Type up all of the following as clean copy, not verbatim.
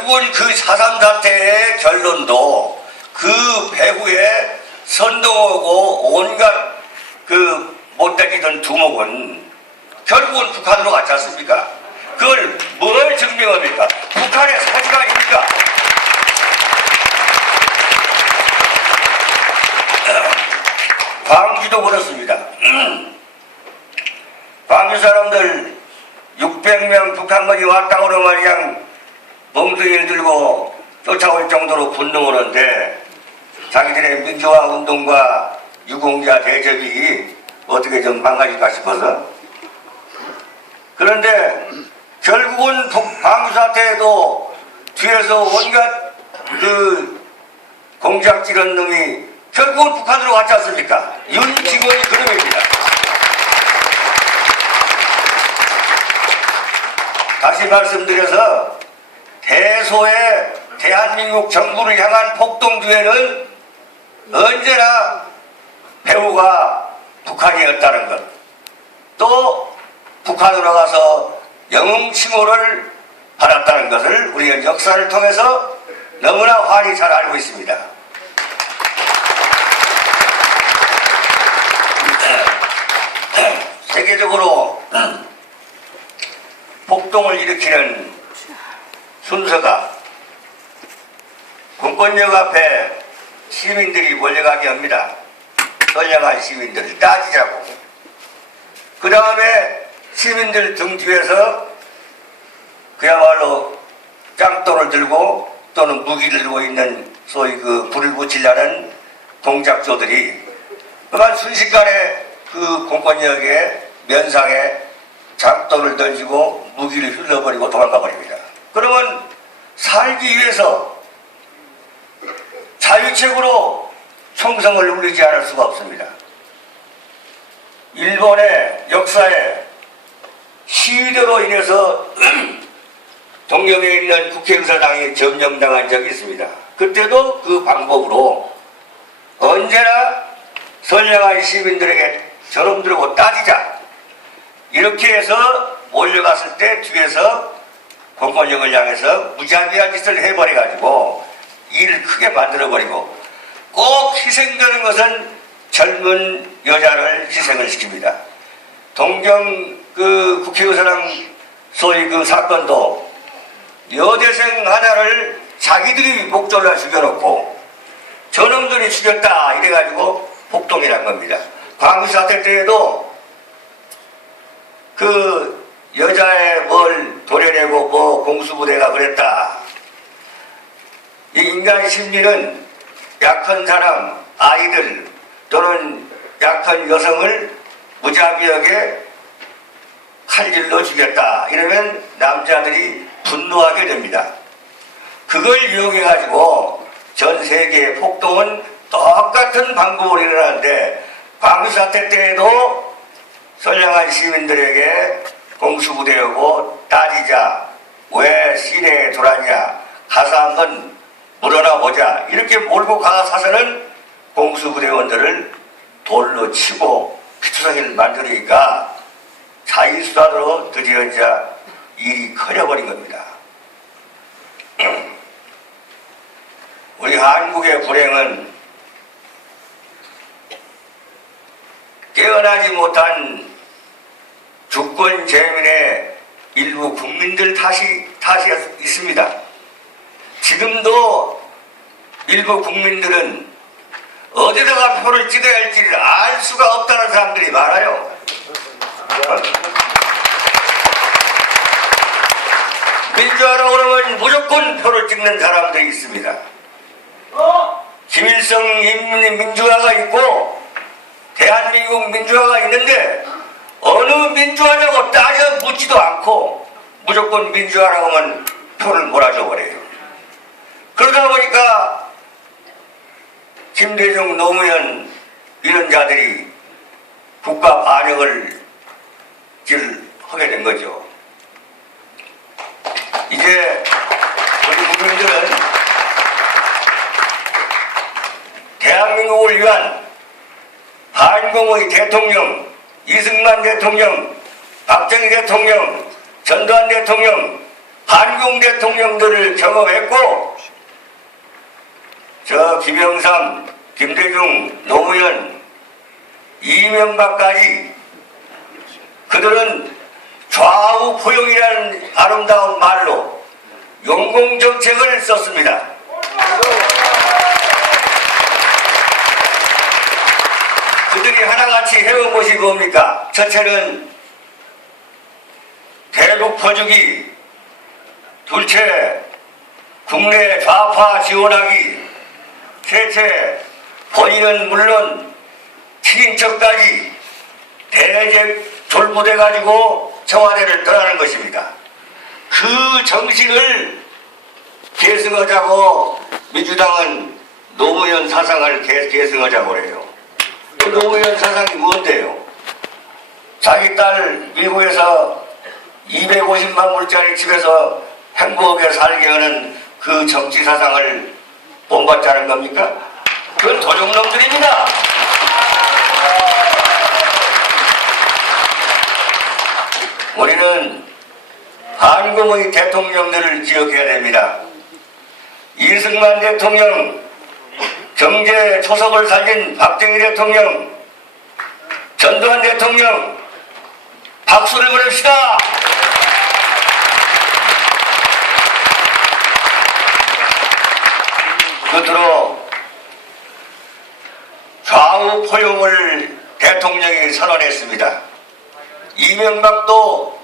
결국은 그 4.3 사태의 결론도 그 배후에 선동하고 온갖 그 못되기던 두목은 결국은 북한으로 갔지 않습니까? 그걸 뭘 증명합니까? 북한의 사실 아닙니까? 광주도 그렇습니다. 광주 사람들 600명 북한군이 왔다고 그러면 그냥 멍둥이를 들고 쫓아올 정도로 분노를 하는데 자기들의 민주화 운동과 유공자 대접이 어떻게 좀 망가질까 싶어서. 그런데 결국은 광주 사태에도 뒤에서 온갖 그 공작 이런 놈이 결국은 북한으로 갔지 않습니까? 윤직원이 그놈입니다. 다시 말씀드려서 대소의 대한민국 정부를 향한 폭동 뒤에는 언제나 배후가 북한이었다는 것, 또 북한으로 가서 영웅칭호를 받았다는 것을 우리는 역사를 통해서 너무나 환히 잘 알고 있습니다. 세계적으로 폭동을 일으키는 순서가 공권력 앞에 시민들이 몰려가게 합니다. 선량한 시민들을 따지자고. 그 다음에 시민들 등 뒤에서 그야말로 짱돌을 들고 또는 무기를 들고 있는 소위 그 불을 붙이려는 공작조들이 그만 순식간에 그 공권력의 면상에 장돌을 던지고 무기를 흘러버리고 도망가 버립니다. 그러면 살기 위해서 자유책으로 총성을 울리지 않을 수가 없습니다. 일본의 역사에 시위대로 인해서 동경에 있는 국회의사당이 점령당한 적이 있습니다. 그때도 그 방법으로 언제나 선량한 시민들에게 저놈들하고 따지자 이렇게 해서 몰려갔을 때 뒤에서 공권력을 향해서 무자비한 짓을 해버려가지고 일을 크게 만들어버리고 꼭 희생되는 것은 젊은 여자를 희생을 시킵니다. 동경 그 국회의사당 소위 그 사건도 여대생 하나를 자기들이 목졸라 죽여놓고 저놈들이 죽였다 이래가지고 폭동이란 겁니다. 광주 사태 때에도 그 여자의 뭘 도려내고 뭐 공수부대가 그랬다. 이 인간 심리는 약한 사람, 아이들 또는 약한 여성을 무자비하게 칼질로 죽였다. 이러면 남자들이 분노하게 됩니다. 그걸 이용해가지고 전 세계의 폭동은 똑같은 방법으로 일어나는데 광주 사태 때에도 선량한 시민들에게 공수부대하고 따지자. 왜 시내에 돌았냐. 가서 한번 물어나 보자. 이렇게 몰고 가서는 공수부대원들을 돌로 치고 피투성이를 만드니까 자위수단으로 드디어 이제 일이 커져버린 겁니다. 우리 한국의 불행은 깨어나지 못한 주권 재민의 일부 국민들 탓이 있습니다. 지금도 일부 국민들은 어디다가 표를 찍어야 할지를 알 수가 없다는 사람들이 많아요. 민주화라고 그러면 무조건 표를 찍는 사람들이 있습니다. 김일성 민주화가 있고 대한민국 민주화가 있는데 어느 민주화냐고 따져 묻지도 않고 무조건 민주화라고 하면 표를 몰아줘 버려요. 그러다 보니까 김대중, 노무현 이런 자들이 국가 반역을 하게 된 거죠. 이제 우리 국민들은 대한민국을 위한 반공의 대통령, 이승만 대통령, 박정희 대통령, 전두환 대통령 한국 대통령들을 경험했고, 저 김영삼, 김대중, 노무현, 이명박까지 그들은 좌우 포용이라는 아름다운 말로 용공정책을 썼습니다. 그들이 하나같이 해온 것이 뭡니까? 첫째는 대북 퍼주기, 둘째 국내 좌파 지원하기, 셋째 본인은 물론 친인척까지 대제졸부돼가지고 청와대를 떠나는 것입니다. 그 정신을 계승하자고 민주당은 노무현 사상을 계승하자고 해요. 그 노무현 사상이 뭔데요? 자기 딸 미국에서 250만 불짜리 집에서 행복하게 살게 하는 그 정치 사상을 본받자는 겁니까? 그건 도둑놈들입니다. 우리는 한국의 대통령들을 기억해야 됩니다. 이승만 대통령, 경제 초석을 살린 박정희 대통령, 전두환 대통령, 박수를 보냅시다. 끝으로 좌우 포용을 대통령이 선언했습니다. 이명박도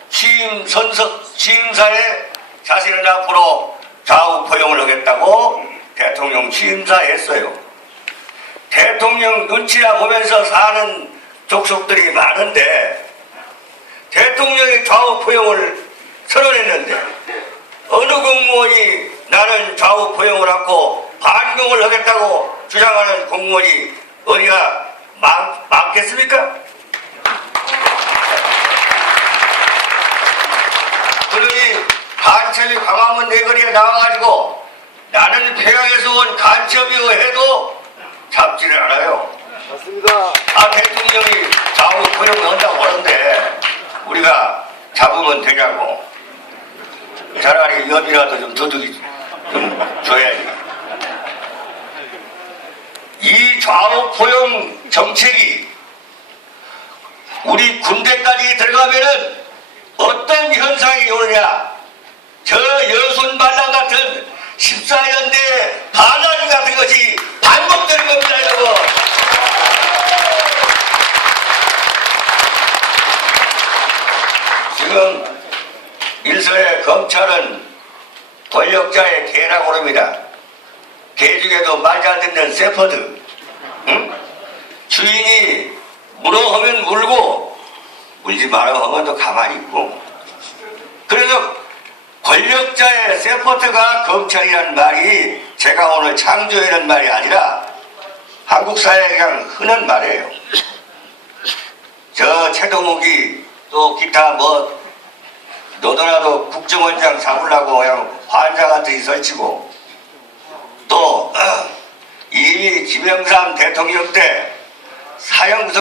취임사에 자신은 앞으로 좌우 포용을 하겠다고 대통령 취임사했어요. 대통령 눈치나 보면서 사는 족속들이 많은데 대통령이 좌우 포용을 선언했는데 어느 공무원이 나는 좌우 포용을 하고 반공을 하겠다고 주장하는 공무원이 어디가 많겠습니까? 그러니 간첩이 광화문 내거리에 나와가지고 나는 평양에서 온 간첩이고 해도 잡지를 않아요. 맞습니다. 대통령이 좌우 포용을 한다고 하는데 우리가 잡으면 되냐고. 차라리 연이라도 좀 도둑이 좀 줘야지. 이 좌우 포용 정책이 우리 군대까지 들어가면은 어떤 현상이 오느냐. 저 여순반란 같은 14연대 반란 같은 것이 반복되는 겁니다, 여러분. 지금 일선의 검찰은 권력자의 개라고 합니다. 개 중에도 말 잘 듣는 세퍼드. 응? 주인이 물어 하면 물고 물지 말아 하면 또 가만히 있고. 그래서 권력자의 세퍼드가 검찰이라는 말이 제가 오늘 창조해낸 말이 아니라 한국 사회에 그냥 흔한 말이에요. 저 최동욱이 또 기타 뭐 너도나도 국정원장 잡으려고 그냥 환장한테 설치고 또 이미 김영삼 대통령 때 사형